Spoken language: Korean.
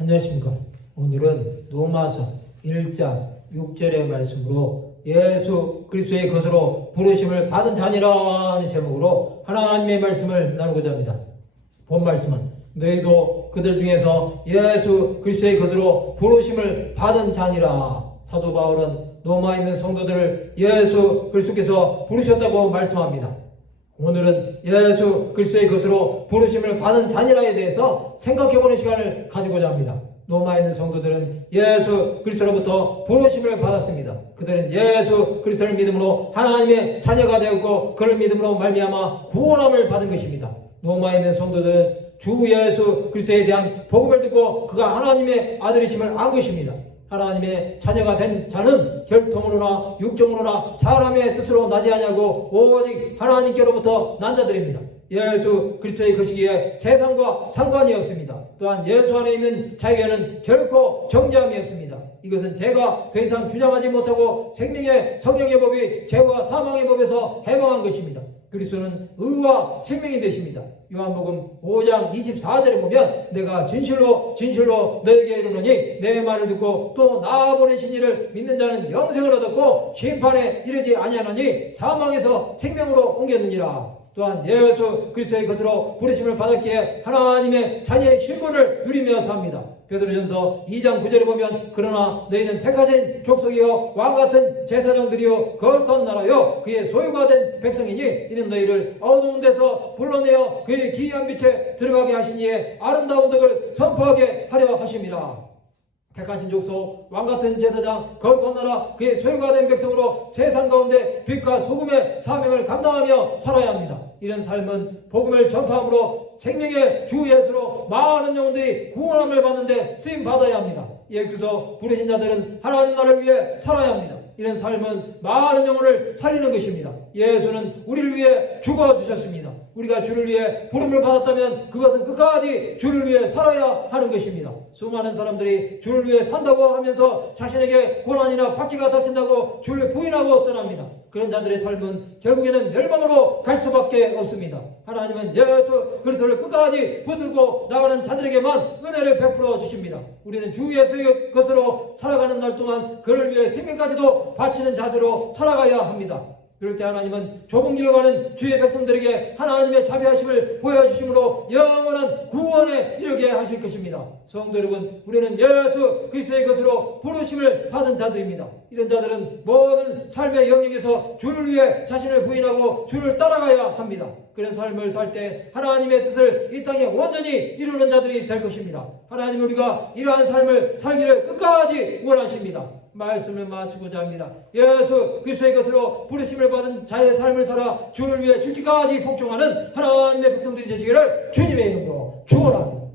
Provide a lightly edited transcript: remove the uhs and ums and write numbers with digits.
안녕하십니까. 오늘은 로마서 1장 6절의 말씀으로 예수 그리스도의 것으로 부르심을 받은 자니라 는 제목으로 하나님의 말씀을 나누고자 합니다. 본 말씀은 너희도 그들 중에서 예수 그리스도의 것으로 부르심을 받은 자니라. 사도 바울은 로마에 있는 성도들을 예수 그리스도께서 부르셨다고 말씀합니다. 오늘은 예수 그리스도의 것으로 부르심을 받은 자니라에 대해서 생각해보는 시간을 가지고자 합니다. 로마에 있는 성도들은 예수 그리스도로부터 부르심을 받았습니다. 그들은 예수 그리스도를 믿음으로 하나님의 자녀가 되었고 그를 믿음으로 말미암아 구원함을 받은 것입니다. 로마에 있는 성도들은 주 예수 그리스도에 대한 복음을 듣고 그가 하나님의 아들이심을 안 것입니다. 하나님의 자녀가 된 자는 혈통으로나 육정으로나 사람의 뜻으로 나지 아니하고 오직 하나님께로부터 난 자들입니다. 예수 그리스도의 것이기에 세상과 상관이 없습니다. 또한 예수 안에 있는 자에게는 결코 정죄함이 없습니다. 이것은 제가 더 이상 주장하지 못하고 생명의 성령의 법이 죄와 사망의 법에서 해방한 것입니다. 그리스도는 의와 생명이 되십니다. 요한복음 5장 24절에 보면 내가 진실로 너에게 이르노니 내 말을 듣고 또 나 보내신 이를 믿는 자는 영생을 얻었고 심판에 이르지 아니하나니 사망에서 생명으로 옮겼느니라. 또한 예수 그리스도의 것으로 부르심을 받았기에 하나님의 자녀의 신분을 누리며 삽니다. 베드로전서 2장 9절에 보면 그러나 너희는 택하신 족속이요 왕같은 제사장들이요 거룩한 나라요 그의 소유가 된 백성이니 이는 너희를 어두운 데서 불러내어 그의 기이한 빛에 들어가게 하시니에 아름다운 덕을 선포하게 하려 하심이라. 택하신 족속, 왕같은 제사장, 거룩한 나라, 그의 소유가 된 백성으로 세상 가운데 빛과 소금의 사명을 감당하며 살아야 합니다. 이런 삶은 복음을 전파함으로 생명의 주 예수로 많은 영혼들이 구원함을 받는데 쓰임받아야 합니다. 예수께서 부르신 자들은 하나님 나라를 위해 살아야 합니다. 이런 삶은 많은 영혼을 살리는 것입니다. 예수는 우리를 위해 죽어주셨습니다. 우리가 주를 위해 부름을 받았다면 그것은 끝까지 주를 위해 살아야 하는 것입니다. 수많은 사람들이 주를 위해 산다고 하면서 자신에게 고난이나 박해가 닥친다고 주를 부인하고 떠납니다. 그런 자들의 삶은 결국에는 멸망으로 갈 수밖에 없습니다. 하나님은 예수 그리스도를 끝까지 붙들고 나가는 자들에게만 은혜를 베풀어 주십니다. 우리는 주 예수의 것으로 살아가는 날 동안 그를 위해 생명까지도 바치는 자세로 살아가야 합니다. 그럴 때 하나님은 좁은 길로 가는 주의 백성들에게 하나님의 자비하심을 보여주심으로 영원한 구원에 이르게 하실 것입니다. 성도 여러분, 우리는 예수 그리스도의 것으로 부르심을 받은 자들입니다. 이런 자들은 모든 삶의 영역에서 주를 위해 자신을 부인하고 주를 따라가야 합니다. 그런 삶을 살 때 하나님의 뜻을 이 땅에 온전히 이루는 자들이 될 것입니다. 하나님은 우리가 이러한 삶을 살기를 끝까지 원하십니다. 말씀을 마치고자 합니다. 예수 그리스도의 것으로 부르심을 받은 자의 삶을 살아 주를 위해 죽기까지 복종하는 하나님의 백성들이 되시기를 주님의 이름으로 축원합니다.